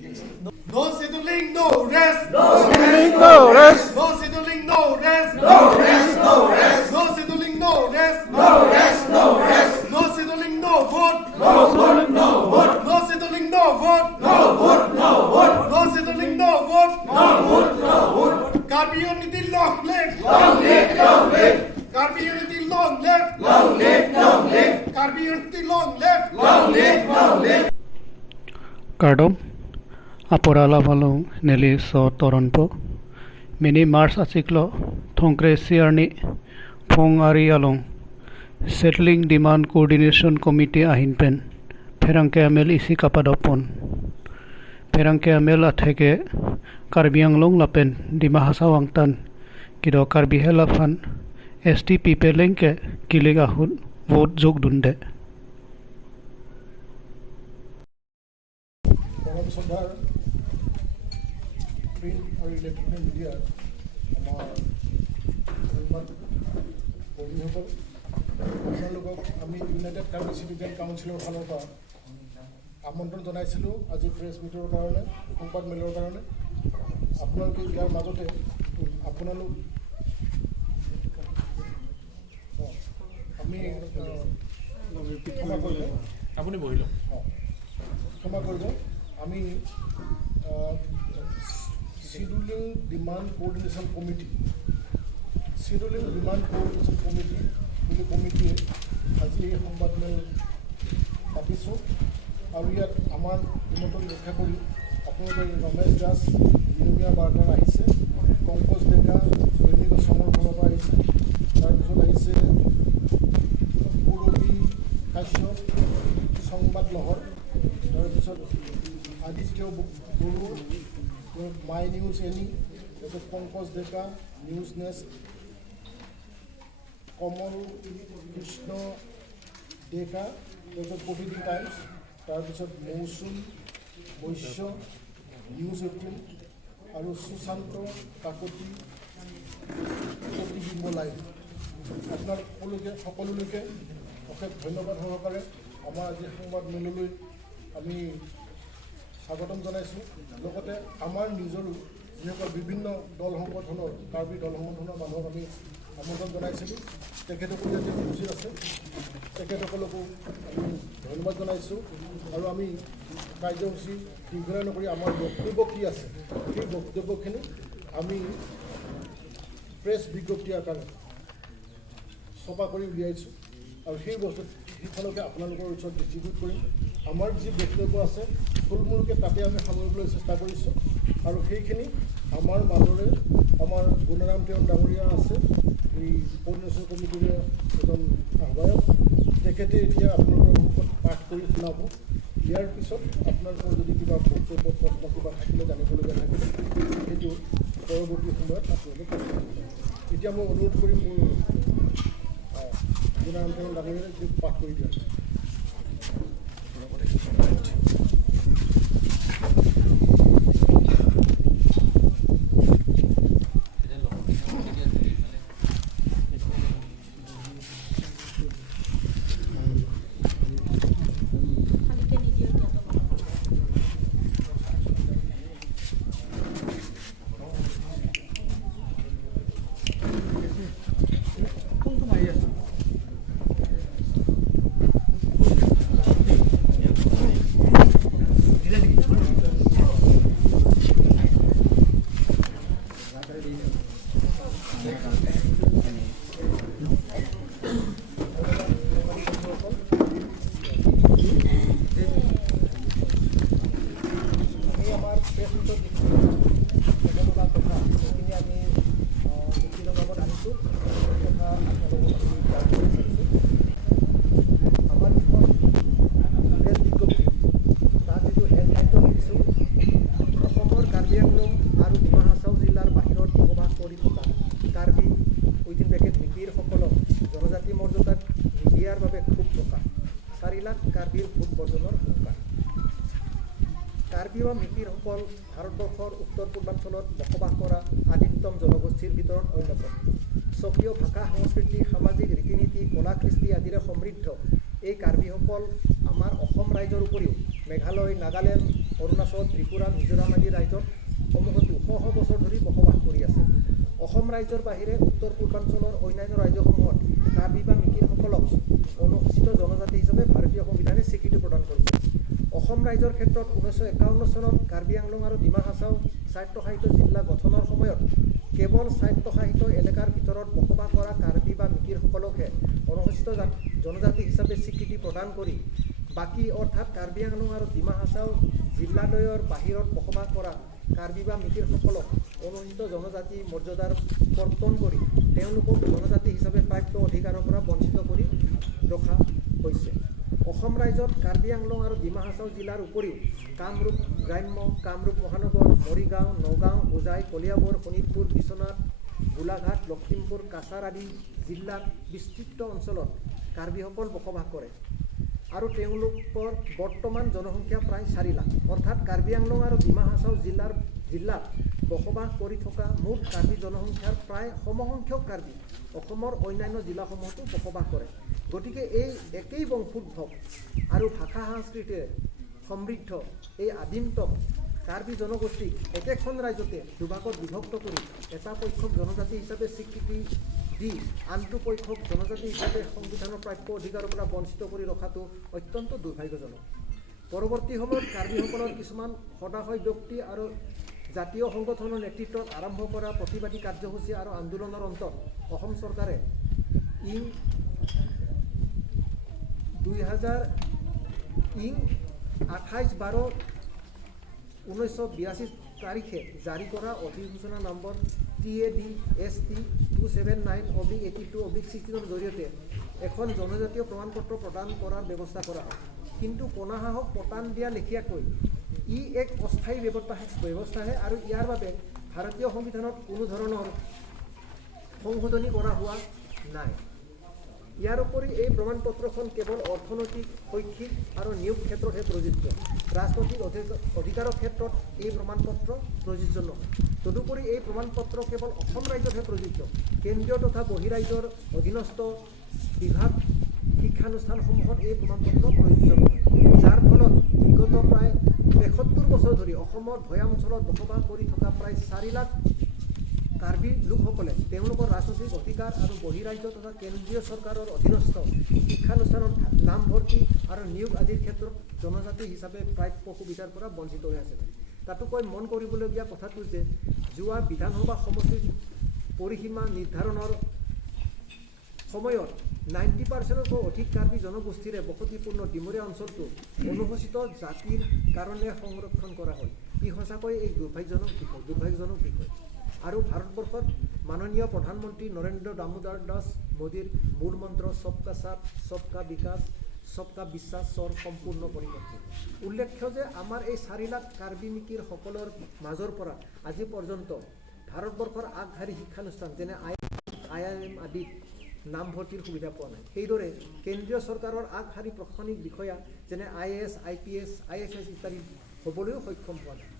No settling, no rest. No settling, no rest. No settling, no rest. No rest, no rest. No settling, no rest. No rest, no rest. No settling, no vote. No vote, no vote. No settling, no vote. No vote, no vote. No settling, no vote. No vote, no vote. Karbi unity, long live. Long live, long live. Karbi unity, long live. Long live, long live. Karbi unity, long live. Long live, long live. Kardom Aporala Valong Nelly So Toronto Mini Mars Asiklo Thongkre Siarni Phong Ari Along Settling Demand Coordination Committee Ahinpen Perangke Amel Isi Kapadopon Perangke Amel Atheke Karbianglong Lapen Dima Hasawangtan Kido Karbi Helafan STP Pelenke Kiligahun Vote Jog Dunde Sodar print or electronic media আমাৰ বন্ধুসকল আপোনালোকক আমি United Karbi citizen কাউন্সিলৰ ফালৰ পৰা আমন্ত্ৰণ জনাইছিলোঁ আজি press মিটৰ কাৰণে সংবাদ মেলৰ কাৰণে আপোনালোকে ইয়াৰ মাজতে আপোনালোক আমি ক্ষমা কৰিব আপুনি বহিল ক্ষমা কৰিব আমি শিডিউলিং ডিমান্ড কোঅৰ্ডিনেশ্যন কমিটি বুলি কমিটিয়ে আজি এই সংবাদমেল পাতিছোঁ আৰু ইয়াত আমাৰ নিমন্ত্ৰণ ৰক্ষা কৰি আপোনালোকে ৰমেশ দাস নিয়মীয়া বাৰ্তাৰ আহিছে পংকজ ডেকা দৈনিক অসমৰ ফালৰ পৰা আহিছে তাৰপিছত আহিছে পূৰবী কাশ্যপ সংবাদ লহৰ তাৰপিছত Aditya Bodo my news any তাৰপিছত পংকজ ডেকা নিউজ নেষ্ট কমল কৃষ্ণ ডেকা তাৰপিছত প্ৰভিডি টাইমছ তাৰপিছত মৌচুম বৈশ্য নিউজ 18 আৰু সুশান্ত কাকতি প্ৰতিবিম্ব লাইভ আপোনাৰ সকলোলৈকে অশেষ ধন্যবাদ সহকাৰে আমাৰ আজি সংবাদ মেললৈ আমি স্বাগতম জনাইছোঁ লগতে আমাৰ নিজৰো যিসকল বিভিন্ন দল সংগঠনৰ কাৰ্বি দল সংগঠনৰ মানুহক আমি আমন্ত্ৰণ জনাইছিলোঁ তেখেতসকলে আজি উপস্থিত আছে তেখেতসকলকো আমি ধন্যবাদ জনাইছোঁ আৰু আমি কাৰ্যসূচী দীঘলীয়া নকৰি আমাৰ বক্তব্য কি আছে সেই বক্তব্যখিনি আমি প্ৰেছ বিজ্ঞপ্তি আকাৰে ছপা কৰি উলিয়াইছোঁ আৰু সেই বস্তু সেইখনকে আপোনালোকৰ ওচৰত ডিষ্ট্ৰিবিউট কৰিম আমাৰ যি বক্তব্য আছে থুলমূলকৈ তাতে আমি সামৰিবলৈ চেষ্টা কৰিছোঁ আৰু সেইখিনি আমাৰ মাজৰে আমাৰ গুণৰাম টেউন ডাঙৰীয়া আছে এই কোঅৰ্ডিনেশ্যন কমিটিৰ এজন আহ্বায়ক তেখেতে এতিয়া আপোনালোকৰ সন্মুখত পাঠ কৰি শুনাব ইয়াৰ পিছত আপোনালোকৰ যদি কিবা বক্তব্য প্ৰশ্ন কিবা থাকিলে জানিবলগীয়া থাকে সেইটো পৰৱৰ্তী সময়ত আপোনালোকে এতিয়া মই অনুৰোধ কৰিম মোৰ গুণৰাম টেউন ডাঙৰীয়াই পাঠ কৰি দিয়া কাৰ্বি বা মিকিৰসকল ভাৰতবৰ্ষৰ উত্তৰ পূৰ্বাঞ্চলত বসবাস কৰা আদিমতম জনগোষ্ঠীৰ ভিতৰত অন্যতম। স্বকীয় ভাষা, সংস্কৃতি, সামাজিক ৰীতি নীতি, কলা কৃষ্টি আদিৰে সমৃদ্ধ এই কাৰ্বিসকল আমাৰ অসম ৰাজ্যৰ উপৰিও মেঘালয়, নাগালেণ্ড, অৰুণাচল, ত্ৰিপুৰা, মিজোৰাম আদি ৰাজ্যত সমূহতো শ বছৰ ধৰি বসবাস কৰি আছে। অসম ৰাজ্যৰ বাহিৰে উত্তৰ পূৰ্বাঞ্চলৰ অন্যান্য ৰাজ্যসমূহত কাৰ্বি বা মিকিৰসকলক অনুসূচিত জনজাতি হিচাপে ভাৰতীয় সংবিধানে স্বীকৃতি প্ৰদান কৰিছে। অসম ৰাজ্যৰ ক্ষেত্ৰত 1951 চনত কাৰ্বি আংলং আৰু ডিমা হাছাও স্বায়ত্তশাসিত জিলা গঠনৰ সময়ত কেৱল স্বায়ত্তশাসিত এলেকাৰ ভিতৰত বসবাস কৰা কাৰ্বি বা মিকিৰসকলকহে অনুসূচিত জনজাতি হিচাপে স্বীকৃতি প্ৰদান কৰি বাকী অৰ্থাৎ কাৰ্বি আংলং আৰু ডিমা হাছাও জিলাদ্বয়ৰ বাহিৰত বসবাস কৰা কাৰ্বি বা মিকিৰসকলক অনুসূচিত জনজাতি মৰ্যাদাৰ কৰ্তন কৰি তেওঁলোকক জনজাতি হিচাপে প্ৰাপ্য অধিকাৰৰ পৰা বঞ্চিত কৰি ৰখা হৈছে। অসম ৰাজ্যত কাৰ্বি আংলং আৰু ডিমা হাছাও জিলাৰ উপৰিও কামৰূপ গ্ৰাম্য, কামৰূপ মহানগৰ, মৰিগাঁও, নগাঁও, হোজাই, কলিয়াবৰ, শোণিতপুৰ, বিশ্বনাথ, গোলাঘাট, লখিমপুৰ, কাছাৰ আদি জিলাত বিস্তৃত অঞ্চলত কাৰ্বিসকল বসবাস কৰে আৰু তেওঁলোকৰ বৰ্তমান জনসংখ্যা প্ৰায় 4 লাখ। অৰ্থাৎ কাৰ্বি আংলং আৰু ডিমা হাছাও জিলাত বসবাস কৰি থকা মুঠ কাৰ্বি জনসংখ্যাৰ প্ৰায় সমসংখ্যক কাৰ্বি অসমৰ অন্যান্য জিলাসমূহতো বসবাস কৰে। গতিকে এই একেই বংশোদ্ভৱ আৰু ভাষা সংস্কৃতিৰে সমৃদ্ধ এই আদিমতম কাৰ্বি জনগোষ্ঠীক একেখন ৰাজ্যতে দুভাগত বিভক্ত কৰি এটা পক্ষক জনজাতি হিচাপে স্বীকৃতি দি আনটো পক্ষক জনজাতি হিচাপে সংবিধানৰ প্ৰাপ্য অধিকাৰৰ পৰা বঞ্চিত কৰি ৰখাটো অত্যন্ত দুৰ্ভাগ্যজনক। পৰৱৰ্তী সময়ত কাৰ্বিসকলৰ কিছুমান সদাশয় ব্যক্তি আৰু জাতীয় সংগঠনৰ নেতৃত্বত আৰম্ভ কৰা প্ৰতিবাদী কাৰ্যসূচী আৰু আন্দোলনৰ অন্তত অসম চৰকাৰে 28/12/1982 তাৰিখে জাৰি কৰা অধিসূচনা নম্বৰ TAD-ST 279/82/16 জৰিয়তে এখন জনজাতীয় প্ৰমাণপত্ৰ প্ৰদান কৰাৰ ব্যৱস্থা কৰা হয়। কিন্তু কণাহাহক পতান দিয়া লেখীয়াকৈ ই এক অস্থায়ী ব্যৱস্থাহে আৰু ইয়াৰ বাবে ভাৰতীয় সংবিধানত কোনো ধৰণৰ সংশোধনী কৰা হোৱা নাই। ইয়াৰ উপৰি এই প্ৰমাণপত্ৰখন কেৱল অৰ্থনৈতিক, শৈক্ষিক আৰু নিয়োগ ক্ষেত্ৰতহে প্ৰযোজ্য। ৰাজনৈতিক অধিকাৰৰ ক্ষেত্ৰত এই প্ৰমাণপত্ৰ প্ৰযোজ্য নহয়। তদুপৰি এই প্ৰমাণপত্ৰ কেৱল অসম ৰাজ্যতহে প্ৰযোজ্য। কেন্দ্ৰীয় তথা বহিৰাজ্যৰ অধীনস্থ বিভাগ শিক্ষানুষ্ঠানসমূহত এই প্ৰমাণপত্ৰ প্ৰযোজ্য নহয়। যাৰ ফলত বিগত প্ৰায় ৭৩ বছৰ ধৰি অসমৰ ভৈয়াম অঞ্চলত বসবাস কৰি থকা প্ৰায় 4 লাখ কাৰ্বি লোকসকলে তেওঁলোকৰ ৰাজনৈতিক অধিকাৰ আৰু বহিৰাজ্য তথা কেন্দ্ৰীয় চৰকাৰৰ অধীনস্থ শিক্ষানুষ্ঠানত নামভৰ্তি আৰু নিয়োগ আদিৰ ক্ষেত্ৰত জনজাতি হিচাপে প্ৰাপ্য সুবিধাৰ পৰা বঞ্চিত হৈ আছে। তাতোকৈ মন কৰিবলগীয়া কথাটো যে যোৱা বিধানসভা সমষ্টিৰ পৰিসীমা নিৰ্ধাৰণৰ সময়ত 90%তকৈ অধিক কাৰ্বি জনগোষ্ঠীৰে বসতিপূৰ্ণ ডিমৰীয়া অঞ্চলটো অনুসূচিত জাতিৰ কাৰণে সংৰক্ষণ কৰা হয়। ই সঁচাকৈ এক দুৰ্ভাগ্যজনক বিষয়। আৰু ভাৰতবৰ্ষত মাননীয় প্ৰধানমন্ত্ৰী নৰেন্দ্ৰ দামোদৰ দাস মোদীৰ মূল মন্ত্ৰ সবকা সাথ, সবকা বিকাশ, সবকা বিশ্বাসৰ সম্পূৰ্ণ পৰিপন্থী। উল্লেখ্য যে আমাৰ এই 4 লাখ কাৰ্বি মিকিৰসকলৰ মাজৰ পৰা আজি পৰ্যন্ত ভাৰতবৰ্ষৰ আগশাৰী শিক্ষানুষ্ঠান যেনে IIM আদিত নামভৰ্তিৰ সুবিধা পোৱা নাই। সেইদৰে কেন্দ্ৰীয় চৰকাৰৰ আগশাৰী প্ৰশাসনিক বিষয়া যেনে IAS, IPS, IFS ইত্যাদি হ'বলৈও সক্ষম হোৱা নাই।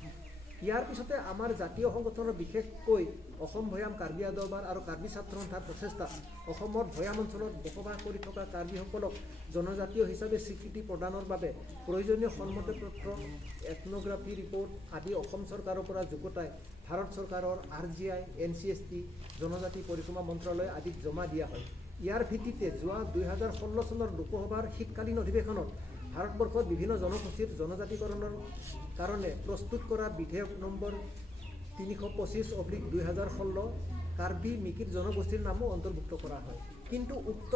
ইয়াৰ পিছতে আমাৰ জাতীয় সংগঠনৰ বিশেষকৈ অসম ভৈয়াম কাৰ্বি আদৰবাৰ আৰু কাৰ্বি ছাত্ৰ সন্থাৰ প্ৰচেষ্টা অসমৰ ভৈয়াম অঞ্চলত বসবাস কৰি থকা কাৰ্বিসকলক জনজাতীয় হিচাপে স্বীকৃতি প্ৰদানৰ বাবে প্ৰয়োজনীয় সন্মতিপত্ৰ, এথনোগ্ৰাফী ৰিপৰ্ট আদি অসম চৰকাৰৰ পৰা যুগুতাই ভাৰত চৰকাৰৰ RGI, NCST, জনজাতি পৰিক্ৰমা মন্ত্ৰালয় আদিত জমা দিয়া হয়। ইয়াৰ ভিত্তিতে যোৱা 2016 চনৰ লোকসভাৰ শীতকালীন অধিৱেশনত ভাৰতবৰ্ষত বিভিন্ন জনগোষ্ঠীৰ জনজাতিকৰণৰ কাৰণে প্ৰস্তুত কৰা বিধেয়ক নম্বৰ 325/2016 কাৰ্বি মিকিৰ জনগোষ্ঠীৰ নামো অন্তৰ্ভুক্ত কৰা হয়। কিন্তু উক্ত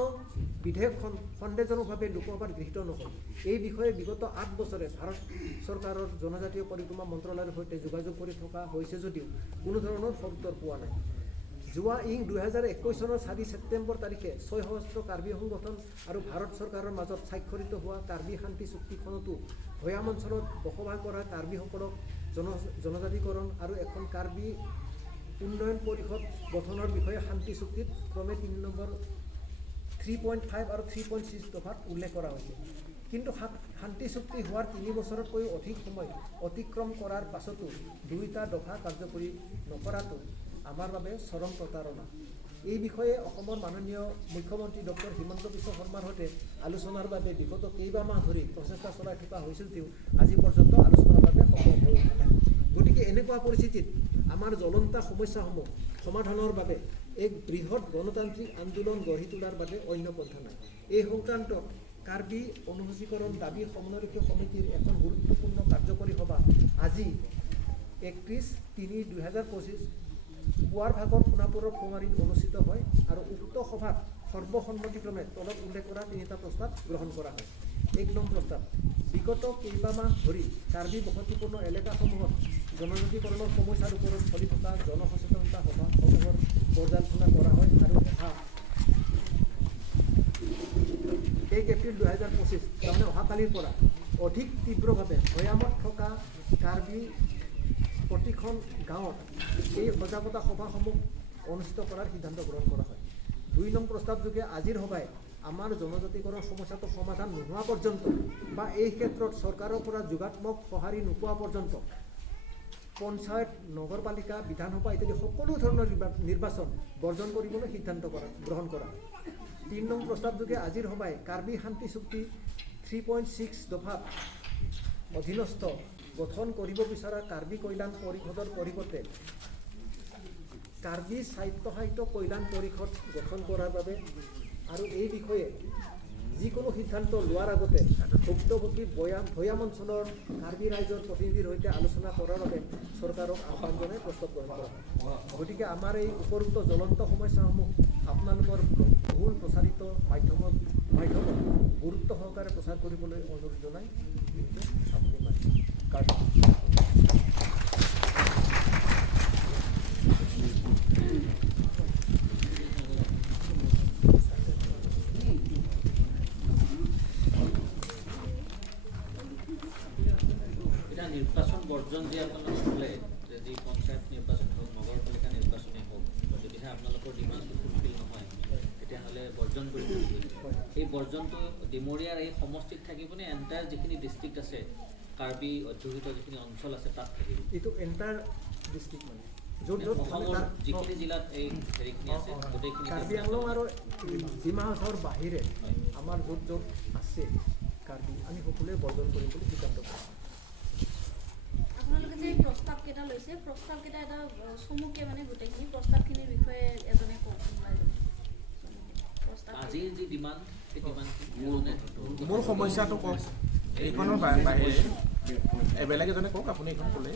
বিধেয়কখন সন্দেহজনকভাৱে লোকসভাত গৃহীত নহল। এই বিষয়ে বিগত 8 বছৰে ভাৰত চৰকাৰৰ জনজাতীয় পৰিক্ৰমা মন্ত্ৰালয়ৰ সৈতে যোগাযোগ কৰি থকা হৈছে যদিও কোনো ধৰণৰ সদুত্তৰ পোৱা নাই। যোৱা 2021 চনৰ 4 ছেপ্টেম্বৰ তাৰিখে 6 সহস্ৰ কাৰ্বি সংগঠন আৰু ভাৰত চৰকাৰৰ মাজত স্বাক্ষৰিত হোৱা কাৰ্বি শান্তি চুক্তিখনতো ভৈয়াম অঞ্চলত বসবাস কৰা কাৰ্বিসকলক জনজাতিকৰণ আৰু এখন কাৰ্বি উন্নয়ন পৰিষদ গঠনৰ বিষয়ে শান্তি চুক্তিত ক্ৰমে 3 নম্বৰ 3.5 আৰু 3.6 দফাত উল্লেখ কৰা হৈছে। কিন্তু শান্তি চুক্তি হোৱাৰ 3 বছৰতকৈও অধিক সময় অতিক্ৰম কৰাৰ পাছতো দুয়োটা দফা কাৰ্যকৰী নকৰাটো আমাৰ বাবে চৰম প্ৰতাৰণা। এই বিষয়ে অসমৰ মাননীয় মুখ্যমন্ত্ৰী ডক্টৰ হিমন্ত বিশ্ব শৰ্মাৰ সৈতে আলোচনাৰ বাবে বিগত কেইবামাহ ধৰি প্ৰচেষ্টা চলাই থকা হৈছিল তেওঁ আজি পৰ্যন্ত আলোচনাৰ বাবে সম্ভৱ হৈ উঠা নাই। গতিকে এনেকুৱা পৰিস্থিতিত আমাৰ জ্বলন্ত সমস্যাসমূহ সমাধানৰ বাবে এক বৃহৎ গণতান্ত্ৰিক আন্দোলন গঢ়ি তোলাৰ বাবে অন্য পন্থা নাই। এই সংক্ৰান্তত কাৰ্বি অনুসূচীকৰণ দাবী সমন্বয় সমিতিৰ এখন গুৰুত্বপূৰ্ণ কাৰ্যকৰী সভা আজি 31/3/2025 পুৱাৰ ভাগত সোণাপুৰৰ ফৌমাৰীত অনুষ্ঠিত হয় আৰু উক্ত সভাত সৰ্বসন্মতিক্ৰমে তলত উল্লেখ কৰা 3টা প্ৰস্তাৱ গ্ৰহণ কৰা হয়। 1 নং প্ৰস্তাৱ, বিগত কেইবামাহ ধৰি কাৰ্বি বসতিপূৰ্ণ এলেকাসমূহত জনজাতিকৰণৰ সমস্যাৰ ওপৰত চলি থকা জনসচেতনতা সভাসমূহৰ পৰ্যালোচনা কৰা হয় আৰু 1 এপ্ৰিল 2025 তাৰমানে অহাকালিৰ পৰা অধিক তীব্ৰভাৱে ভৈয়ামত থকা কাৰ্বি প্ৰতিখন গাঁৱত এই সজাগতা সভাসমূহ অনুষ্ঠিত কৰাৰ সিদ্ধান্ত গ্ৰহণ কৰা হয়। 2 নং প্ৰস্তাৱযোগে আজিৰ সভাই আমাৰ জনজাতিকৰণ সমস্যাটো সমাধান নোহোৱা পৰ্যন্ত বা এই ক্ষেত্ৰত চৰকাৰৰ পৰা যোগাত্মক সঁহাৰি নোপোৱা পৰ্যন্ত পঞ্চায়ত, নগৰপালিকা, বিধানসভা ইত্যাদি সকলো ধৰণৰ নিৰ্বাচন বৰ্জন কৰিবলৈ সিদ্ধান্ত গ্ৰহণ কৰা হয়। 3 নং প্ৰস্তাৱযোগে আজিৰ সভাই কাৰ্বি শান্তি চুক্তি 3.6 দফাত অধীনস্থ গঠন কৰিব বিচৰা কাৰ্বি কল্যাণ পৰিষদৰ পৰিৱৰ্তে কাৰ্বি স্বায়ত্তশাসিত কল্যাণ পৰিষদ গঠন কৰাৰ বাবে আৰু এই বিষয়ে যিকোনো সিদ্ধান্ত লোৱাৰ আগতে ভুক্তভোগী ভৈয়াম অঞ্চলৰ কাৰ্বি ৰাইজৰ প্ৰতিনিধিৰ সৈতে আলোচনা কৰাৰ বাবে চৰকাৰক আহ্বান জনাই প্ৰস্তাৱ গ্ৰহণ কৰা হয়। গতিকে আমাৰ এই উপৰোক্ত জ্বলন্ত সমস্যাসমূহ আপোনালোকৰ বহুল প্ৰচাৰিত মাধ্যমত গুৰুত্ব সহকাৰে প্ৰচাৰ কৰিবলৈ অনুৰোধ জনাই আপুনি নিৰ্বাচন বৰ্জন যে আপোনালোকে ক'লে যদি পঞ্চায়ত নিৰ্বাচন হওক, নগৰপালিকা নিৰ্বাচনেই হওক, যদিহে আপোনালোকৰ ডিমাণ্ডটো ফুলফিল নহয় তেতিয়াহ'লে বৰ্জন কৰিব লাগিব। এই বৰ্জনটো ডিমৰীয়াৰ এই সমষ্টিত থাকিবনে এণ্টায়াৰ যিখিনি ডিষ্ট্ৰিক্ট আছে, কাৰ্বি অধ্যুষিত যিখিনি অঞ্চল আছে তাত থাকিব? এইটো এণ্টায়াৰ ডিষ্ট্ৰিক্ট মানে অসমৰ যিখিনি জিলাত এই হেৰিখিনি আছে গোটেইখিনি কাৰ্বি আংলং আৰু ডিমা হাছাওৰ বাহিৰে আমাৰ য'ত য'ত আছে কাৰ্বি আমি সকলোৱে বৰ্জন কৰিম বুলি সিদ্ধান্ত কৰিছোঁ। আপোনালোকে যে প্ৰস্তাৱকেইটা লৈছে, প্ৰস্তাৱকেইটা এটা চমুকে মানে গোটেইখিনি প্ৰস্তাৱখিনিৰ বিষয়ে এজনে কওক। আজিৰ যি ডিমাণ্ড সেই ডিমাণ্ড মোৰ সমস্যাটো কওক, এইখনৰ বাহিৰে বেলেগ এজনে কওক, আপুনি এইখন ক'লে।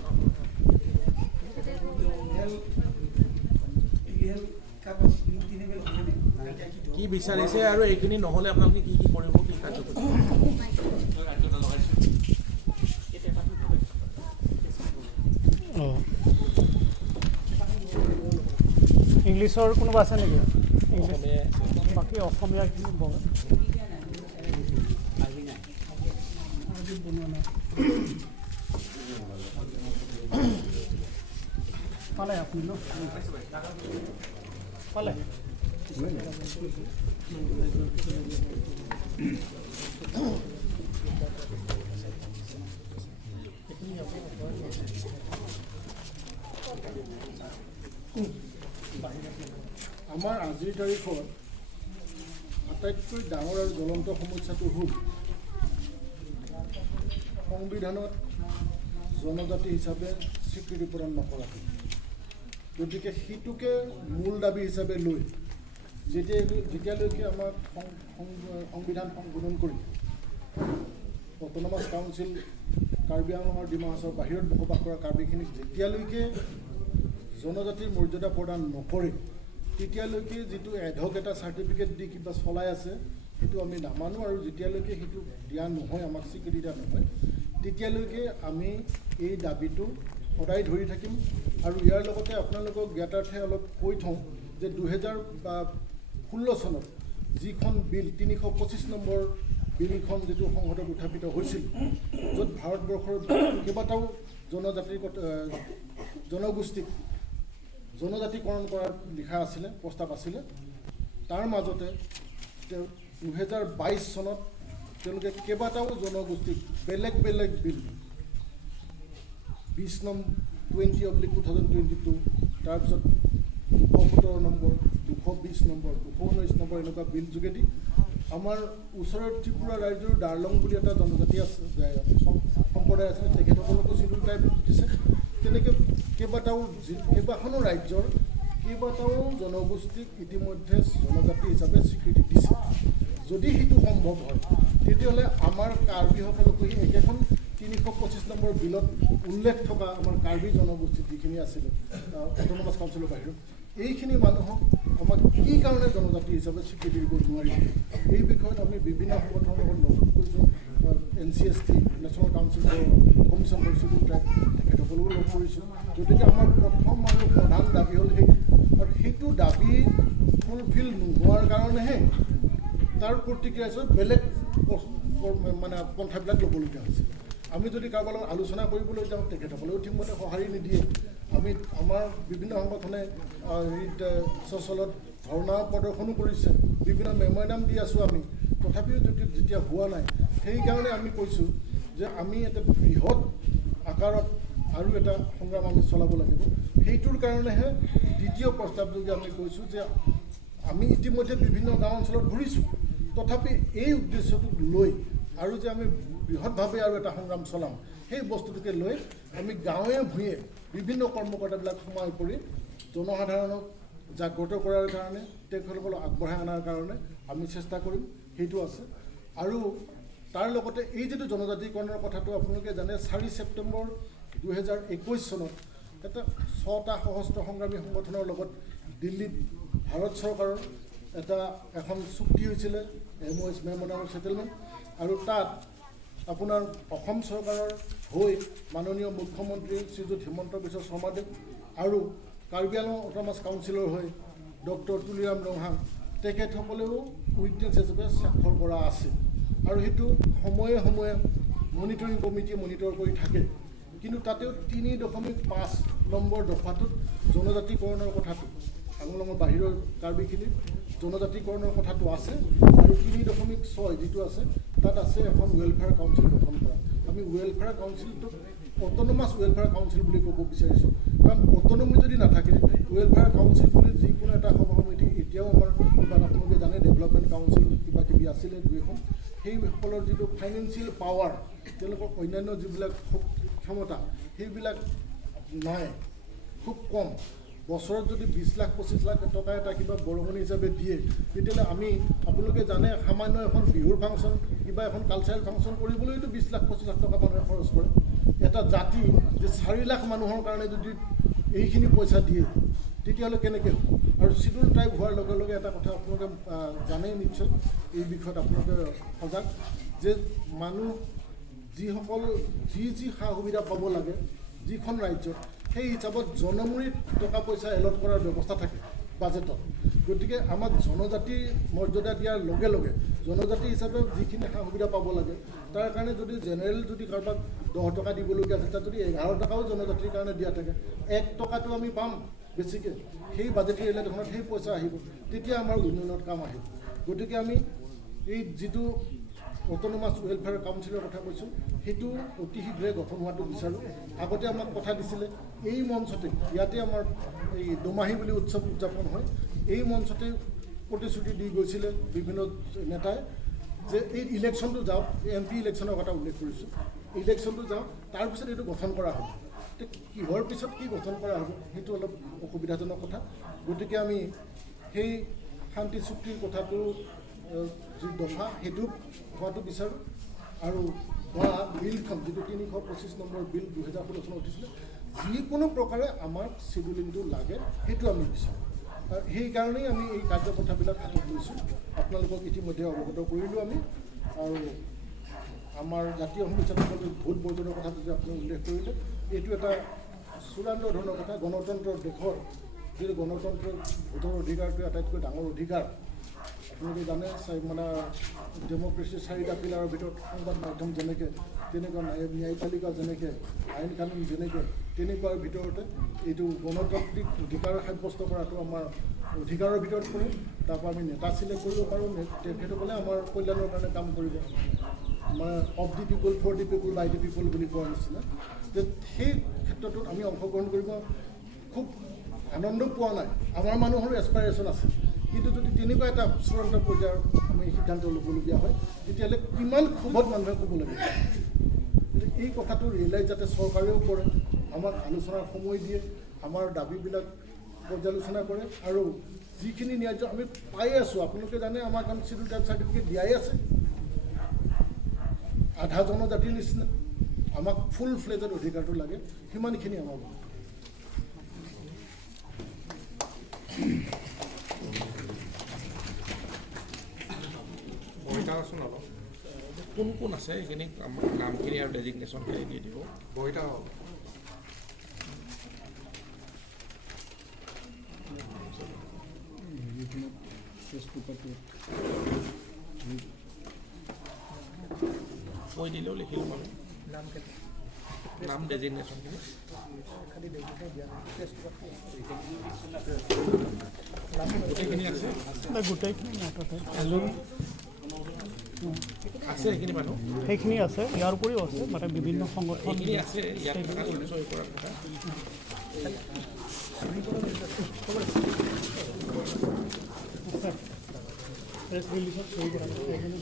কি বিচাৰিছে আৰু এইখিনি নহ'লে আপোনালোকে কি কি কৰিব, কি কাৰ্যকৰী ইংলিছৰ কোনোবা আছে নেকি? ইংলিছ বাকী অসমীয়াখিনি বগা পালে আপুনি ন পালে আমাৰ আজিৰ তাৰিখত আটাইতকৈ ডাঙৰ আৰু জ্বলন্ত সমস্যাটো হ'ল সংবিধানত জনজাতি হিচাপে স্বীকৃতি প্ৰদান নকৰাটো। গতিকে সেইটোকে মূল দাবী হিচাপে লৈ যেতিয়ালৈকে আমাক সংবিধান সংশোধন কৰি অট'নমাছ কাউন্সিল কাৰ্বি আংলং আৰু ডিমা হাছাওৰ বাহিৰত বসবাস কৰা কাৰ্বিখিনিক যেতিয়ালৈকে জনজাতিৰ মৰ্যাদা প্ৰদান নকৰে তেতিয়ালৈকে যিটো এডহক এটা চাৰ্টিফিকেট দি কিবা চলাই আছে সেইটো আমি নামানো। আৰু যেতিয়ালৈকে সেইটো দিয়া নহয়, আমাক স্বীকৃতি দিয়া নহয়, তেতিয়ালৈকে আমি এই দাবীটো সদায় ধৰি থাকিম। আৰু ইয়াৰ লগতে আপোনালোকক জ্ঞাতাৰ্থে অলপ কৈ থওঁ যে 2016 চনত যিখন বিল 325 নম্বৰ বিলখন যিটো সংসদত উত্থাপিত হৈছিল, য'ত ভাৰতবৰ্ষৰ কেইবাটাও জনগোষ্ঠীক জনজাতিকৰণ কৰাৰ লিখা আছিলে, প্ৰস্তাৱ আছিলে, তাৰ মাজতে 2022 চনত তেওঁলোকে কেইবাটাও জনগোষ্ঠীক বেলেগ বেলেগ বিল 20 নং 20/2022 তাৰপিছত 217 নম্বৰ 220 নম্বৰ 219 নম্বৰ এনেকুৱা বিল যোগেদি আমাৰ ওচৰৰ ত্ৰিপুৰা ৰাজ্যৰ ডাৰলং বুলি এটা জনজাতি আছে সম্প্ৰদায় আছে তেখেতসকলকো চিডুল ট্ৰাইব দিছে তেনেকৈ কেইবাখনো ৰাজ্যৰ কেইবাটাও জনগোষ্ঠীক ইতিমধ্যে জনজাতি হিচাপে স্বীকৃতি দিছে যদি সেইটো সম্ভৱ হয় তেতিয়াহ'লে আমাৰ কাৰ্বিসকলকো সেই একেখন 325 নম্বৰ বিলত উল্লেখ থকা আমাৰ কাৰ্বি জনগোষ্ঠী যিখিনি আছিলে অট'নমাছ কাউন্সিলৰ বাহিৰত এইখিনি মানুহক আমাক কি কাৰণে জনজাতি হিচাপে স্বীকৃতি দিব নোৱাৰিব এই বিষয়ত আমি বিভিন্ন সংগঠনৰ লগত লগ কৰিছোঁ NCST national council commission for scheduled tribe তেখেতসকলেও লগ কৰিছোঁ গতিকে আমাৰ প্ৰথম আৰু প্ৰধান দাবী হ'ল সেইটো আৰু সেইটো দাবী ফুলফিল নোহোৱাৰ কাৰণেহে তাৰ প্ৰতিক্ৰিয়া হিচাপে বেলেগ মানে পন্থাবিলাক ল'বলগীয়া হৈছে আমি যদি কাৰোবাৰ লগত আলোচনা কৰিবলৈ যাওঁ তেখেতসকলেও ঠিকমতে সঁহাৰি নিদিয়ে আমি আমাৰ বিভিন্ন সংগঠনে চচলত ধৰ্ণা প্ৰদৰ্শনো কৰিছে বিভিন্ন মেম'ৰেণ্ডাম দি আছোঁ আমি তথাপিও যদি যেতিয়া হোৱা নাই সেইকাৰণে আমি কৈছোঁ যে আমি এটা বৃহৎ আকাৰত আৰু এটা সংগ্ৰাম আমি চলাব লাগিব সেইটোৰ কাৰণেহে দ্বিতীয় প্ৰস্তাৱযোগে আমি কৈছোঁ যে আমি ইতিমধ্যে বিভিন্ন গাঁও অঞ্চলত ঘূৰিছোঁ তথাপি এই উদ্দেশ্যটোক লৈ আৰু যে আমি বৃহৎভাৱে আৰু এটা সংগ্ৰাম চলাম সেই বস্তুটোকে লৈ আমি গাঁৱে ভূঞে বিভিন্ন কৰ্মকৰ্তাবিলাক সোমাই পৰি জনসাধাৰণক জাগ্ৰত কৰাৰ কাৰণে তেখেতসকলক আগবঢ়াই অনাৰ কাৰণে আমি চেষ্টা কৰিম সেইটো আছে আৰু তাৰ লগতে এই যিটো জনজাতিকৰণৰ কথাটো আপোনালোকে জানে 4 ছেপ্টেম্বৰ 2021 চনত এটা 6টা সশস্ত্ৰ সংগ্ৰামী সংগঠনৰ লগত দিল্লীত ভাৰত চৰকাৰৰ এখন চুক্তি হৈছিলে MOS মেম'ৰেণ্ডাম অফ ছেটেলমেণ্ট আৰু তাত আপোনাৰ অসম চৰকাৰৰ হৈ মাননীয় মুখ্যমন্ত্ৰী শ্ৰীযুত হিমন্ত বিশ্ব শৰ্মাদেৱ আৰু কাৰ্বি আংলং অট'নমাছ কাউন্সিলৰ হৈ ডক্টৰ তুলিৰাম ৰংহাং তেখেতসকলেও উইটনেছ হিচাপে স্বাক্ষৰ কৰা আছে আৰু সেইটো সময়ে সময়ে মনিটৰিং কমিটিয়ে মনিটৰ কৰি থাকে কিন্তু তাতেও 3.5 নম্বৰ দফাটোত জনজাতিকৰণৰ কথাটো আংলঙৰ বাহিৰৰ কাৰ্বিখিনিৰ জনজাতিকৰণৰ কথাটো আছে আৰু 3.6 যিটো আছে তাত আছে এখন ৱেলফেয়াৰ কাউন্সিল গঠন কৰা আমি ৱেলফেয়াৰ কাউন্সিলটোক অট'নমাছ ৱেলফেয়াৰ কাউন্সিল বুলি ক'ব বিচাৰিছোঁ কাৰণ অট'নমি যদি নাথাকে ৱেলফেয়াৰ কাউন্সিল বুলি যিকোনো এটা সভা সমিতি এতিয়াও আমাৰ কিবা আপোনালোকে জানে ডেভেলপমেণ্ট কাউন্সিল কিবা কিবি আছিলে দুইখন সেইসকলৰ যিটো ফাইনেন্সিয়েল পাৱাৰ তেওঁলোকৰ অন্যান্য যিবিলাক ক্ষমতা সেইবিলাক নাই খুব কম বছৰত যদি 20 লাখ 25 লাখ টকা এটা কিবা বৰঙণি হিচাপে দিয়ে তেতিয়াহ'লে আমি আপোনালোকে জানে সামান্য এখন বিহুৰ ফাংচন কিবা এখন কালচাৰেল ফাংচন কৰিবলৈতো 20 লাখ 25 লাখ টকা মানুহে খৰচ কৰে এটা জাতি যে 4 লাখ মানুহৰ কাৰণে যদি এইখিনি পইচা দিয়ে তেতিয়াহ'লে কেনেকৈ হ'ব আৰু চিডুল ট্ৰাইব হোৱাৰ লগে লগে এটা কথা আপোনালোকে জানেই নিশ্চয় এই বিষয়ত আপোনালোকে সজাগ যে মানুহ যিসকল যি সা সুবিধা পাব লাগে যিখন ৰাজ্যত সেই হিচাপত জনমূৰিত টকা পইচা এলট কৰাৰ ব্যৱস্থা থাকে বাজেটত গতিকে আমাক জনজাতি মৰ্যাদা দিয়াৰ লগে লগে জনজাতি হিচাপে যিখিনি সা সুবিধা পাব লাগে তাৰ কাৰণে যদি জেনেৰেল যদি কাৰোবাক 10 টকা দিবলগীয়া আছে তাত যদি 11 টকাও জনজাতিৰ কাৰণে দিয়া থাকে 1 টকাটো আমি পাম বেছিকৈ সেই বাজেটেৰী এলেকাখনত সেই পইচা আহিব তেতিয়া আমাৰ উন্নয়নত কাম আহিব গতিকে আমি এই যিটো অট'নমাছ ৱেলফেয়াৰ কাউন্সিলৰ কথা কৈছোঁ সেইটো অতি শীঘ্ৰে গঠন হোৱাটো বিচাৰোঁ আগতে আমাক কথা দিছিলে এই মঞ্চতে ইয়াতে আমাৰ এই দুমাহী বুলি উৎসৱ উদযাপন হয় এই মঞ্চতে প্ৰতিশ্ৰুতি দি গৈছিলে বিভিন্ন নেতাই যে এই ইলেকশ্যনটো যাওক MP ইলেকশ্যনৰ কথা উল্লেখ কৰিছোঁ ইলেকশ্যনটো যাওক তাৰপিছত এইটো গঠন কৰা হ'ব কিহৰ পিছত কি গঠন কৰা হ'ব সেইটো অলপ অসুবিধাজনক কথা গতিকে আমি সেই শান্তি চুক্তিৰ কথাটো যি দফা সেইটো হোৱাটো বিচাৰোঁ আৰু হোৱা বিলখন যিটো 325 নম্বৰ বিল 2016 চনত উঠিছিলে যিকোনো প্ৰকাৰে আমাক চিডুলিংটো লাগে সেইটো আমি বিচাৰোঁ আৰু সেইকাৰণেই আমি এই কাৰ্যপন্থাবিলাক হাতত লৈছোঁ আপোনালোকক ইতিমধ্যে অৱগত কৰিলোঁ আমি আৰু আমাৰ জাতীয় সংবিধানৰ ভোট বৰ্জনৰ কথা যদি আপুনি উল্লেখ কৰিলে এইটো এটা চূড়ান্ত ধৰণৰ কথা গণতন্ত্ৰৰ দেশৰ যিটো গণতন্ত্ৰৰ ভোটৰ অধিকাৰটো আটাইতকৈ ডাঙৰ অধিকাৰ আপোনালোকে জানে মানে ডেমক্ৰেচিৰ 4টা পিলাৰৰ ভিতৰত সংবাদ মাধ্যম যেনেকৈ তেনেকুৱা ন্যায়পালিকা যেনেকৈ আইন কানুন যেনেকৈ তেনেকুৱাৰ ভিতৰতে এইটো গণতান্ত্ৰিক অধিকাৰ সাব্যস্ত কৰাটো আমাৰ অধিকাৰৰ ভিতৰত পৰে তাৰপৰা আমি নেতা চিলেক্ট কৰিব পাৰোঁ তেখেতসকলে আমাৰ কল্যাণৰ কাৰণে কাম কৰিব মানে of the people for the people by the people বুলি কোৱাৰ নিচিনা যে সেই ক্ষেত্ৰটোত আমি অংশগ্ৰহণ কৰিব খুব আনন্দ পোৱা নাই। আমাৰ মানুহৰো এছপাইৰেশ্যন আছে, কিন্তু যদি তেনেকুৱা এটা চূড়ান্ত পৰ্যায়ৰ আমি সিদ্ধান্ত ল'বলগীয়া হয় তেতিয়াহ'লে কিমান ক্ষোভত মানুহে ক'ব লাগিব। এই কথাটো ৰিয়েলাইজ যাতে চৰকাৰেও কৰে, আমাক আলোচনাৰ সময় দিয়ে, আমাৰ দাবীবিলাক পৰ্যালোচনা কৰে, আৰু যিখিনি ন্যায্য আমি পাই আছোঁ, আপোনালোকে জানে আমাক চিভিল ট্ৰাইব চাৰ্টিফিকেট দিয়াই আছে, আধা জনজাতিৰ নিচিনা। আমাক ফুল ফ্লেজত অধিকাৰটো লাগে, সিমানখিনি আমাৰ বহিতাচোন অলপ কোন কোন আছে সেইখিনি নামখিনি আৰু ডেজিগনেশ্যনখিনি দি দিব। বহিতা কৈ দিলেও লিখি ল'ম আমি নাম ডেজিগনেশ্যনখিনি। গোটেইখিনি আছে গোটেইখিনি নাটতে আছে সেইখিনি মানুহ সেইখিনি আছে, ইয়াৰ উপৰিও আছে মানে বিভিন্ন সংগঠন সেইখিনি আছে ইয়াত থকা চহী কৰাৰ কথা। প্ৰেছ ৰিলিজত চহী কৰা সেইখিনি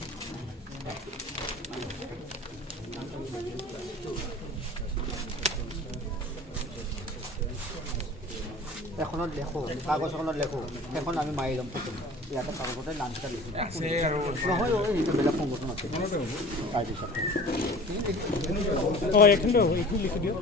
এখনত লেখোঁ, কাগজ এখনত লেখোঁ, সেইখন আমি মাৰি ল'ম ফটো ইয়াতে কাগজতে নামকেইটা লিখোঁ। আছে আৰু নহয় এইটো বেলেগ সংগঠন আছে তাৰপিছত এইখিনিতে এইখিনি লিখি দিয়ক।